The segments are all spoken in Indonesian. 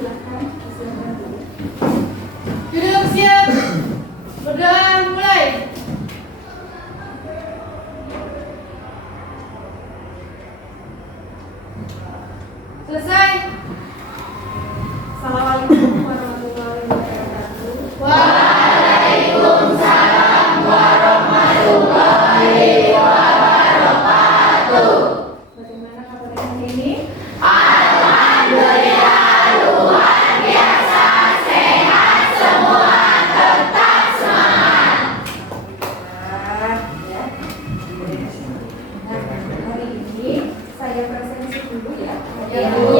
silakan persilakan dulu. Duduk siap. Berdoa mulai. Selesai. Assalamualaikum warahmatullahi wabarakatuh. Waalaikumsalam warahmatullahi wabarakatuh. Bagaimana kabar hari ini? Alhamdulillah luar biasa, sehat semua, tetap semangat. Ya. Nah, hari ini saya presensi dulu ya. Ya, Bu.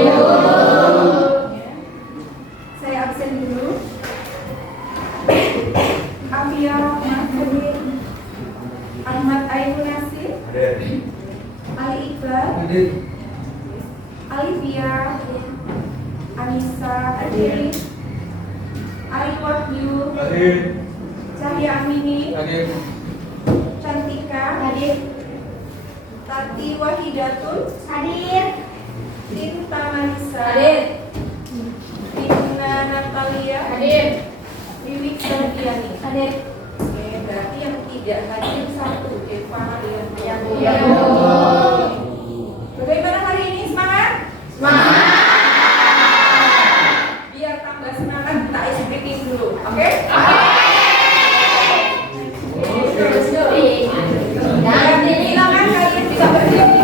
Saya absen dulu. Afia Mahfudin, Ahmad Ainul Nasir, Ali Iqbal, Alivia, Anissa Adri, Ali Wahyu, Cahya Amini, Cantika, Tati Wahidatul, Tinta Marisa, Tina Natalia, Wiwik Sardiani. Oke, berarti yang tidak hadir satu, Deva Halian. Ya, Bu. Bagaimana hari ini, semangat? Semangat. Biar tambah semangat, kita isi breaking dulu, oke? Nanti silakan kalian bisa berdiri.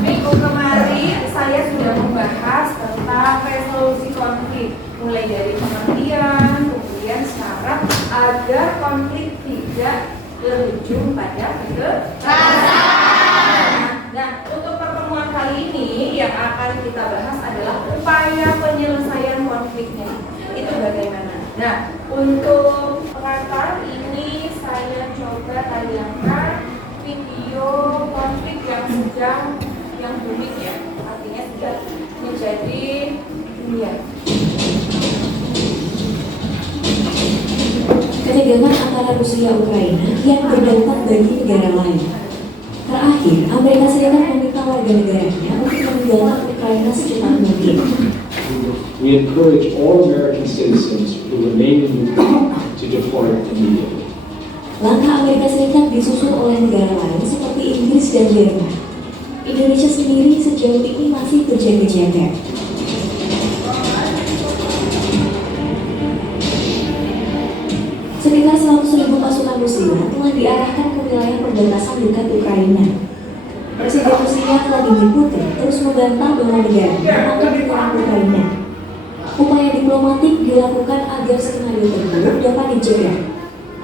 Minggu kemarin saya sudah membahas tentang resolusi konflik, mulai dari pengertian, kemudian syarat agar konflik tidak berujung pada kekerasan. Nah, untuk pertemuan kali ini yang akan kita bahas adalah upaya penyelesaian konfliknya. Itu bagaimana? Nah, untuk pengantar ini saya coba tayangkan video konflik yang booming ya, artinya sudah menjadi dunia. Ketegangan antara Rusia dan Ukraina yang berdampak bagi negara lain. Terakhir, Amerika Serikat meminta warga negaranya untuk meninggalkan Ukraina secepat mungkin. We encourage all American citizens who remain in Ukraine to depart immediately. Langkah Amerika Serikat disusul oleh negara lain seperti Inggris dan Jerman. Indonesia sendiri sejauh ini masih berjaga-jaga. Sekitar 100.000 pasukan Rusia telah diarahkan ke wilayah perbatasan dekat Ukraina. Presiden Rusia Vladimir Putin terus membantah bahwa negaranya akan menyerang Ukraina. Upaya diplomatik dilakukan agar skenario terburuk dapat dicegah.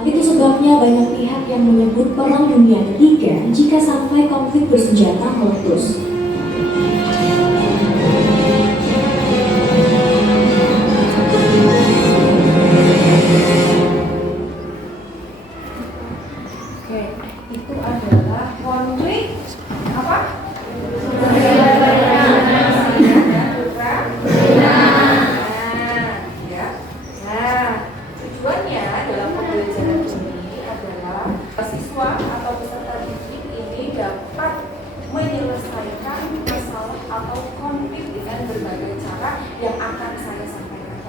Itu sebabnya banyak pihak yang menyebut Perang Dunia Ketiga jika sampai konflik bersenjata meletus. Oke, itu adalah konflik apa? Tujuannya dalam pembelajaran ini adalah siswa atau peserta didik ini dapat menyelesaikan masalah atau konflik dengan berbagai cara yang akan saya sampaikan.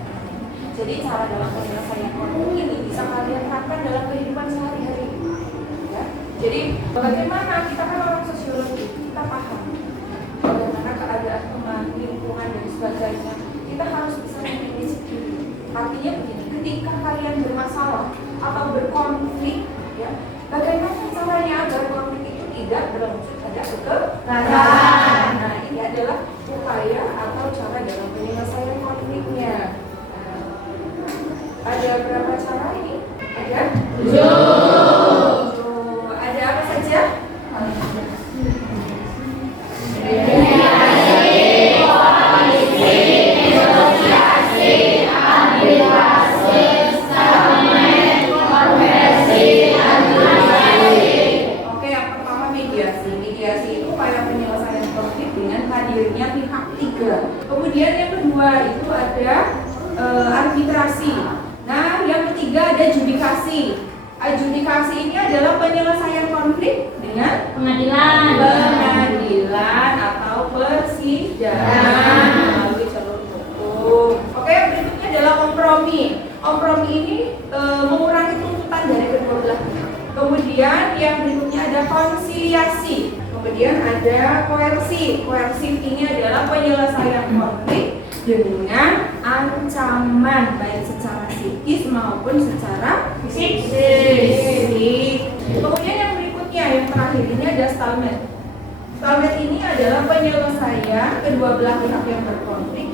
Jadi cara dalam penyelesaian konflik ini bisa kalian terapkan dalam kehidupan sehari-hari. Ya. Jadi bagaimana kita kan orang sosiologi, kita paham bagaimana keadaan teman, lingkungan dan sebagainya. Kita harus bisa memanage diri. Artinya begini, ketika kalian bermasalah atau berkonflik, ya, bagaimana caranya agar konflik itu tidak berlanjut pada kekerasan? Nah, ini adalah upaya atau cara dalam penyelesaian konfliknya. Ada berapa cara ini? Ada 7. itu ada arbitrasi. Nah, yang ketiga ada judikasi. Adjudikasi ini adalah penyelesaian konflik dengan pengadilan atau persidangan melalui jalur hukum. Oke, yang berikutnya adalah kompromi. Kompromi ini mengurangi tuntutan dari kedua belah pihak. Kemudian yang berikutnya ada konsiliasi. Kemudian ada koersi. Koersi ini adalah penyelesaian konflik dengan ancaman baik secara psikis maupun secara fisik. Kemudian yang berikutnya, yang terakhir ini ada stalemate. Stalemate ini adalah penyelesaian kedua belah pihak yang berkonflik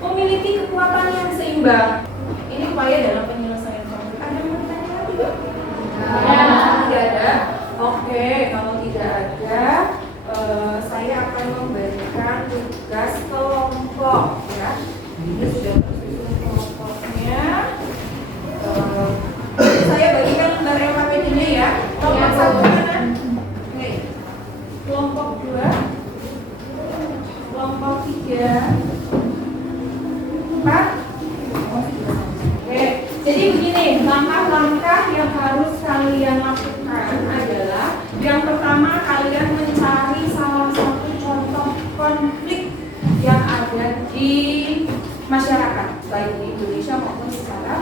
memiliki kekuatan yang seimbang. Ini upaya dalam penyelesaian konflik. Ada yang mau bertanya lagi, Mbak? Tidak ada. Oke, kalau tidak ada, saya akan memberikan tugas kelompok, ya. Ini sudah tersusun kelompoknya. Saya bagikan lembar LKPD-nya ya. Kelompok satu mana? Oke. Kelompok 2, kelompok 3, 4. Oke. Jadi begini, langkah-langkah yang harus kalian lakukan adalah yang pertama, kalian mencari salah satu contoh konflik yang ada di masyarakat, baik di Indonesia maupun secara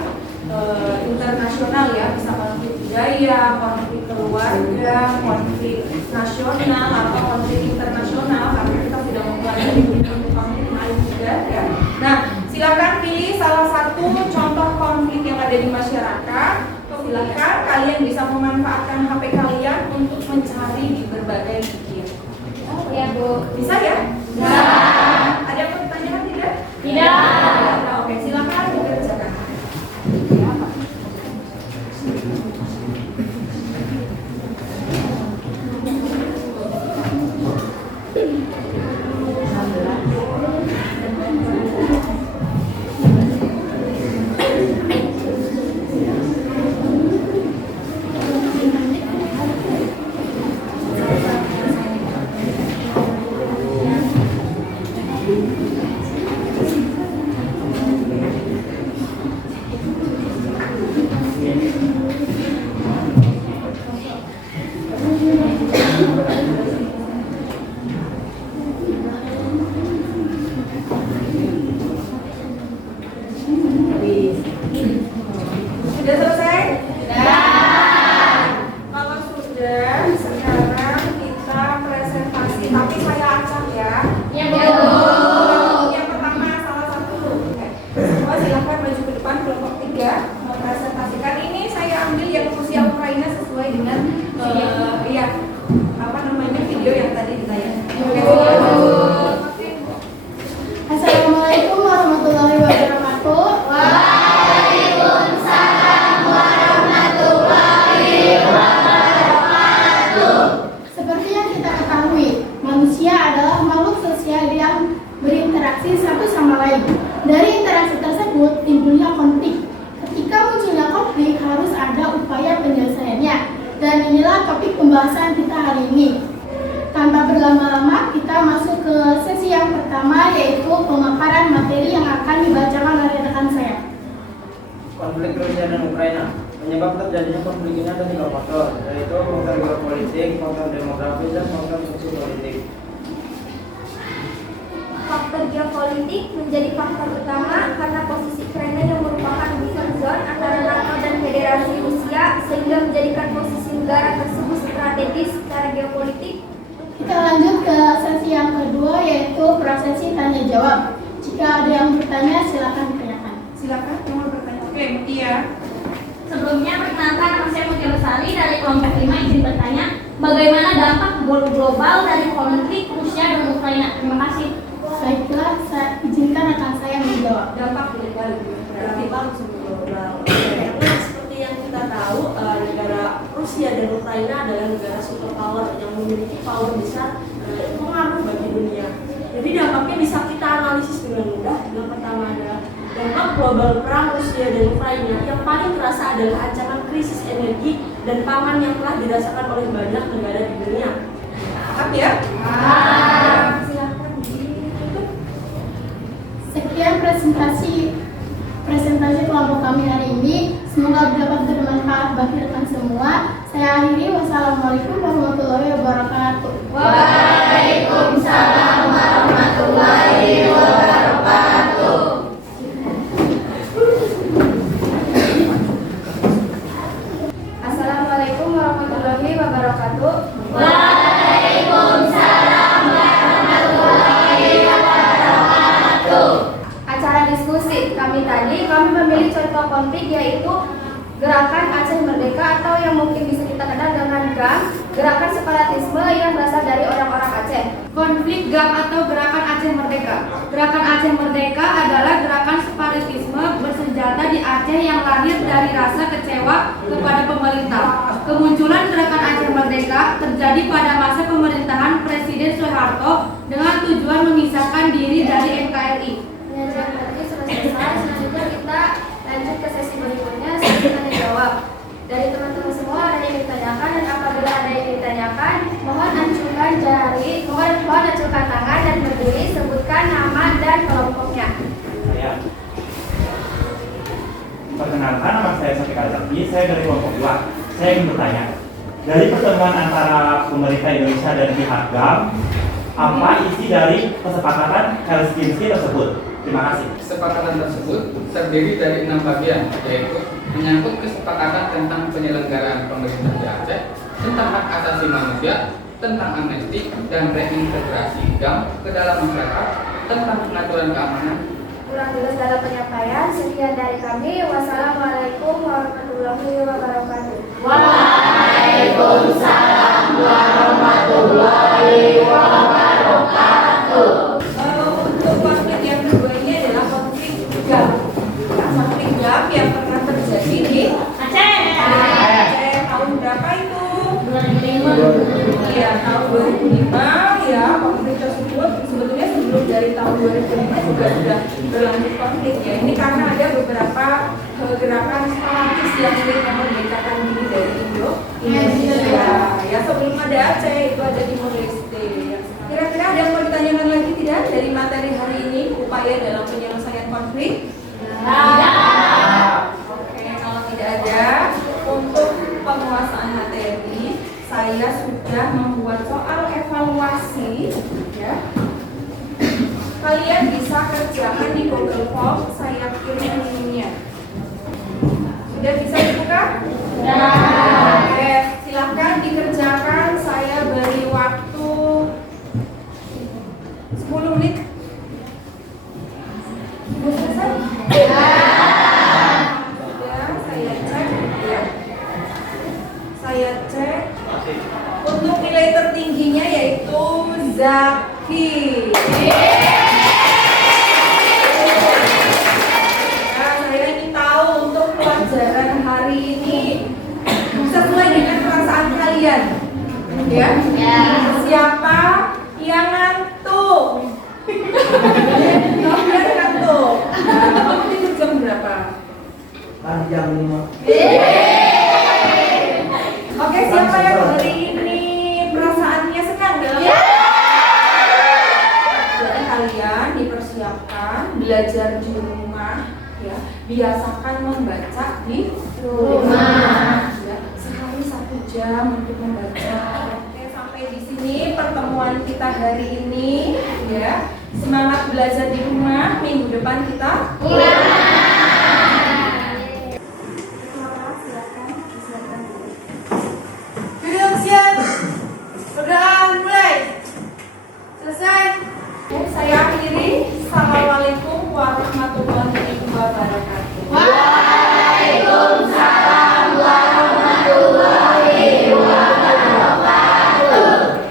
internasional ya, bisa konflik budaya, konflik keluarga, konflik nasional atau konflik internasional, karena kita sudah mempelajari untuk konflik lain juga ya. Nah, silakan pilih salah satu contoh konflik yang ada di masyarakat. Silakan kalian bisa memanfaatkan HP kalian untuk mencari di berbagai media. Ya, Bu. Bisa ya? Bisa. Ada yang mau ditanyakan tidak? Tidak. Oke, silakan dikerjakan. Sudah selesai? Kalau sudah, sekarang kita presentasi. Tapi saya acak ya. Ya, Bu. Yang pertama salah satu. Semua silakan maju ke depan, kelompok 3 mempresentasikan. Ini saya ambil yang Rusia Ukraina sesuai dengan video yang tadi ditayangkan. Oke, silakan. Assalamualaikum warahmatullahi wabarakatuh. Waalaikumsalam warahmatullahi wabarakatuh. Seperti yang kita ketahui, manusia adalah makhluk sosial yang berinteraksi satu sama lain. Dari interaksi tersebut timbulnya konflik. Ketika munculnya konflik harus ada upaya penyelesaiannya. Dan inilah topik pembahasan kita hari ini. Tanpa berlama-lama, kita masuk ke sesi yang pertama, yaitu pemaparan materi yang akan dibacakan oleh rekan saya. Konflik Rusia dan Ukraina. Penyebab terjadinya konflik ini ada 3 faktor, yaitu faktor geopolitik, faktor demografis, dan faktor sosiopolitik. Faktor geopolitik menjadi faktor utama karena posisi Ukraina yang merupakan buffer zone antara NATO dan Federasi Rusia, sehingga menjadikan posisi negara tersebut strategis secara geopolitik. Kita lanjut ke sesi yang kedua, yaitu prosesi tanya jawab. Jika ada yang bertanya, silakan ditanyakan. Silakan yang mau bertanya. Oke, Mutia. Sebelumnya, perkenalkan nama saya Mutia Besari dari kelompok 5. Izin bertanya, bagaimana dampak global dari konflik Rusia dan Ukraina? Terima kasih. Baiklah, izinkan rekan saya menjawab. Dampak global berarti langsung global. Karena seperti yang kita tahu, negara Rusia dan Ukraina adalah negara superpower yang memiliki power besar dan pengaruh bagi dunia. Jadi dampaknya bisa kita analisis dengan mudah. Yang pertama adalah dampak global perang Rusia dan Ukraina. Yang paling terasa adalah ancaman krisis energi dan pangan yang telah dirasakan oleh banyak negara di dunia. Paham ya? Silakan ditutup. sekian presentasi kelompok kami hari ini. Semoga dapat bermanfaat bagi rekan semua. Saya akhiri. Wassalamualaikum warahmatullahi wabarakatuh. Waalaikumsalam warahmatullahi wabarakatuh. Assalamualaikum warahmatullahi wabarakatuh. Waalaikumsalam warahmatullahi wabarakatuh. Acara diskusi kami memilih contoh konflik yaitu Gerakan Aceh Merdeka atau yang mungkin bisa kita kenal dengan GAM, gerakan separatisme yang berasal dari orang-orang Aceh. Konflik GAM atau Gerakan Aceh Merdeka. Gerakan Aceh Merdeka adalah gerakan separatisme bersenjata di Aceh yang lahir dari rasa kecewa kepada pemerintah. Kemunculan Gerakan Aceh Merdeka terjadi pada masa pemerintahan Presiden Soeharto dengan tujuan memisahkan diri dari NKRI. Penyajian tadi sudah selesai, selanjutnya kita lanjut ke sesi berikutnya, sesi tanya jawab. Dari teman-teman semua ada yang ditanyakan, dan apabila ada yang ditanyakan, mohon acungkan tangan dan berdiri, sebutkan nama dan kelompoknya. Perkenalkan, nama saya Sofika Zaki, saya dari kelompok 2. Saya ingin bertanya, dari pertemuan antara pemerintah Indonesia dan pihak GAM, apa isi dari kesepakatan Helsinki tersebut? Terima kasih. Kesepakatan tersebut terdiri dari 6 bagian, yaitu menyangkut kesepakatan tentang penyelenggaraan pemerintah di Aceh, tentang hak asasi manusia, tentang amnesti dan reintegrasi GAM ke dalam masyarakat, tentang pengaturan keamanan. Kurang jelas dalam penyampaian, sekian dari kami. Wassalamualaikum warahmatullahi wabarakatuh. Waalaikumsalam warahmatullahi wabarakatuh. Untuk konflik yang kedua ini adalah konflik GAM. Konflik GAM yang pernah terjadi di Aceh. Tahun berapa itu? 2005. Iya, tahun 2005 ya. Konflik tersebut sebetulnya sebelum dari tahun 2005 juga sudah berlanjut konflik ya. Ini karena ada beberapa gerakan separatis yang ingin memerdekakan diri dari Indonesia. Ya, sebelum ada Aceh itu ada Timor Leste. Ya. Kira-kira ada yang mau ditanyakan lagi tidak dari materi hari ini, upaya dalam penyelesaian konflik? Oke, kalau tidak ada, untuk penguasaan materi saya sudah membuat soal evaluasi ya. Kalian bisa kerjakan di Google Form, saya kirim linknya. Sudah bisa dibuka? Oke, silahkan dikerjakan. Saya beri waktu 10 menit. Sudah selesai? Sudah, saya cek ya. Saya cek. Untuk nilai tertingginya yaitu Zaki. Nah, saya ingin tahu untuk pelajaran hari ini sesuai dengan perasaan kalian. Ya? Siapa yang ngantuk? Kalian ngantuk. Kamu tidur jam berapa? Jam 5. Oke, siapa yang hari ini perasaannya senang dalam Jadi kalian dipersiapkan belajar di rumah ya. Biasakan membaca di rumah ya. Sehari 1 jam untuk membaca. Oke, sampai di sini pertemuan kita hari ini ya. Semangat belajar di rumah, minggu depan kita ulangan.